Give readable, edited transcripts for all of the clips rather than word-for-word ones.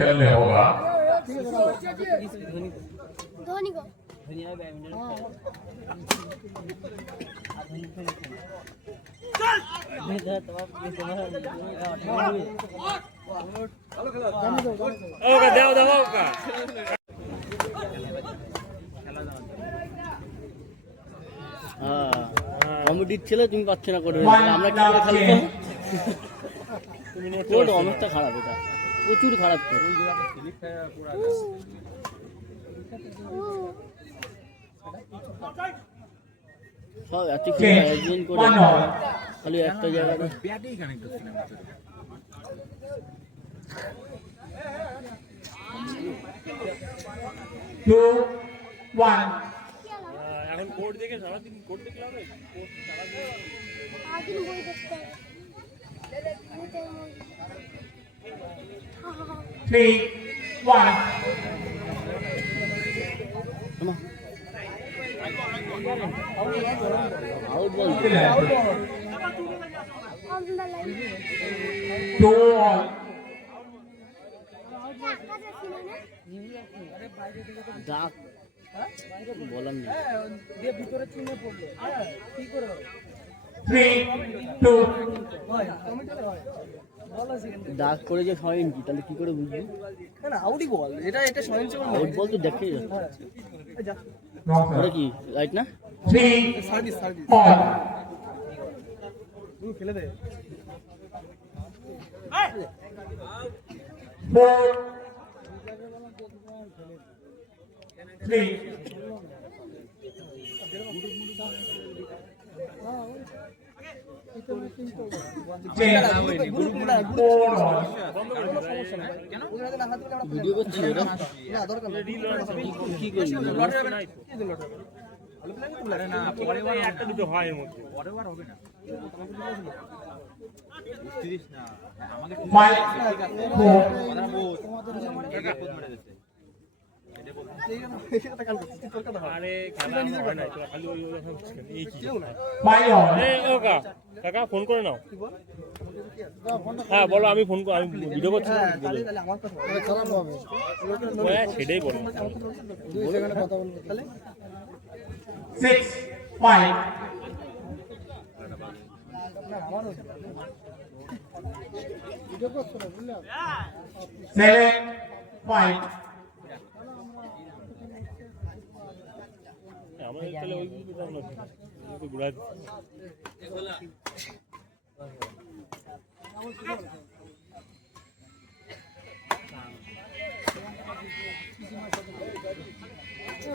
खेलने होगा। धोनी को কমিটির ছেলে তুমি পাচ্ছ না করে আমরা কি করে খেলবো? কোড অনেকটা খারাপ, এটা প্রচুর খারাপ কোড। সব এত অ্যারেঞ্জমেন্ট করে খালি একটা জায়গায় ব্যাটেই কানেক্ট হচ্ছে না ভিতরে। 2-1 এখন কোড দেখে সারাদিন কোড দেখলে হবে? কোড সারাদিন आगे बई देखते हैं 3-1 আউট বল। 2-all ডাক বললাম না। 3-2 ডাক করে যে 6 ইঞ্চি, তাহলে কি করে বুঝবি? না আউটই বল, এটা 6 ইঞ্চি বল। আউট বল তো দেখেই যাচ্ছে। ওটা কি রাইট না? 3-all তুই খেলে দে। 4-3 ভিডিও করছি ওটা না দরকার নেই। কি করবি? আরে না, পরে বার একটা দুটো হয় এর মধ্যে। পরের বার হবে না। 30 না। আমাকে 5-4 কথা বল। এটা কোড মেরে দিচ্ছে। আরে খেলা হয় না, তোরা খালি ওই কথা বলছিস কেন? এই কি? 5-all ও কাকা ফোন করে নাও। হ্যাঁ বলো, আমি ফোন আমি ভিডিও করছি। তাহলে আমার কথা খারাপ হবে। হ্যাঁ সেটাই বলো। দুই সেকেন্ডে কথা বলবো তাহলে। 6-5 না আমার ভিডিও করছ না বুঝলে? 7-5 আমাদের তাহলে ওই দিকে আমরা তো ঘুরা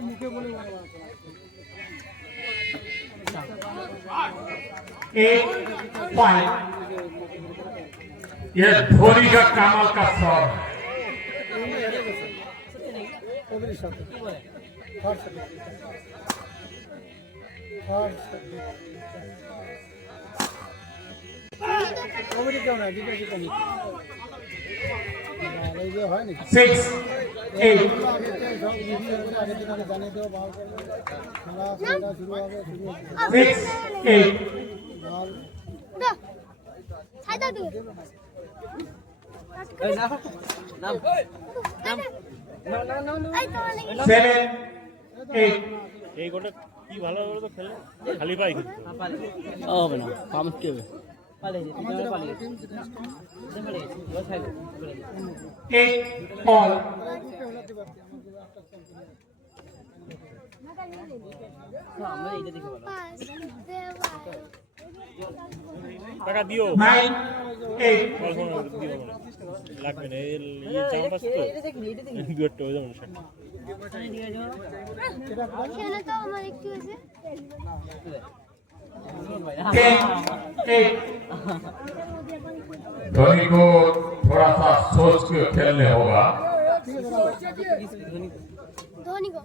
মুখে বলে 8-5 ये धोनी का कमाल का शॉट কবির সাথে কমিটি কেউ না, ঠিক আছে কমিটি এই যে হয় নাকি 6-8 আগের দিন আগে জানিয়ে দেওয়া ভালো করে খেলা খেলা শুরু হবে 6-8 বল दो साइड दो आई तो नहीं 7-8 এই গোটা কি ভালো করে তো খেলে খালি পাই কিন্তু। হবে না, পামতে হবে। 8-all টাকা দিও 9-8 বল ফোন দিও মানে লাগবে না এই চাম্পাস তো দুটো হয়ে যাবে না। खेलने तो हमारे क्यों से 10-8 धोनी को थोड़ा सा सोच के खेलने होगा। धोनी को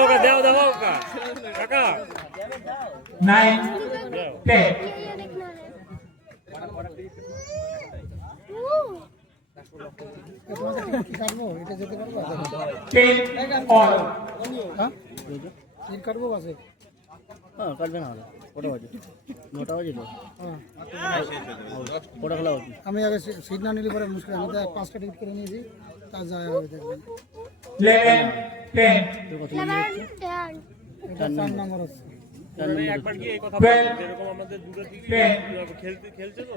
ওকা দাও দাও ওকা কাকা 9-10 ये देखना है তোমাদের কি কাটবো? এটা যেতে পারবো? 10 all. হ্যাঁ? কি হয়েছে? টিকিট কাটবো বাসে? হ্যাঁ কাটবে না হলে কটা বাজে 9টা বাজে তো হ্যাঁ। কটা খেলা হচ্ছে আমি আগে সিট না নিলে পরে মুশকিল। আমি তো 5টা টিকিট করে নিয়েছি, তা যায় হবে দেখবেন। 11 10 তোর কত 11 এটা 4 নম্বর হচ্ছে। একবার গিয়ে এই কথা Well, বলো, যেরকম আমাদের দুটো টিকিট খেলছে তো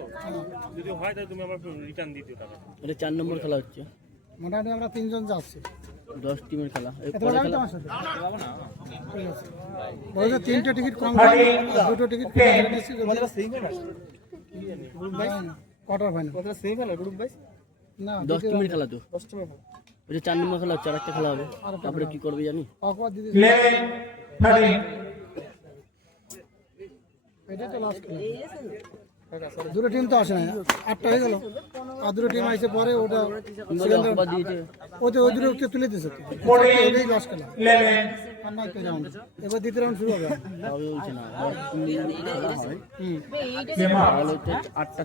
যদি হয় তাহলে তুমি আবার রিটার্ন দিতে টাকা। এটা 4 নম্বর খেলা হচ্ছে মোটামুটি আমরা 3 জন যাচ্ছি। 10 টিমের খেলা এই এত পরে যাবে খেলা তোমার সাথে? ঠিক আছে। বলছে 3টে টিকিট কম দাম, আর 2টো টিকিট কেটে নিয়েছি। Quarter final. না, 10 টিমের খেলা তো ওই যে 4 নম্বর খেলা হচ্ছে আরেকটা খেলা হবে তারপরে কি করবে জানি অকওয়ার্ড দিদি। 11 13 এটা তো লাস্ট খেলা। দুটো টিম তো আসে না, 8টা হয়ে গেল। আর দুটো টিম আসে পরে, ওটা অকবার দিয়েছে ওই দুটো তুলে দিয়েছে তো। 14 এটাই লাস্ট খেলা। 11 আর নাই তো রাউন্ড। এবার দ্বিতীয় রাউন্ড শুরু হবে। তাও বলছে না আর 3 দিন খেলা হয় হুম। game up. তাহলে হচ্ছে 8টা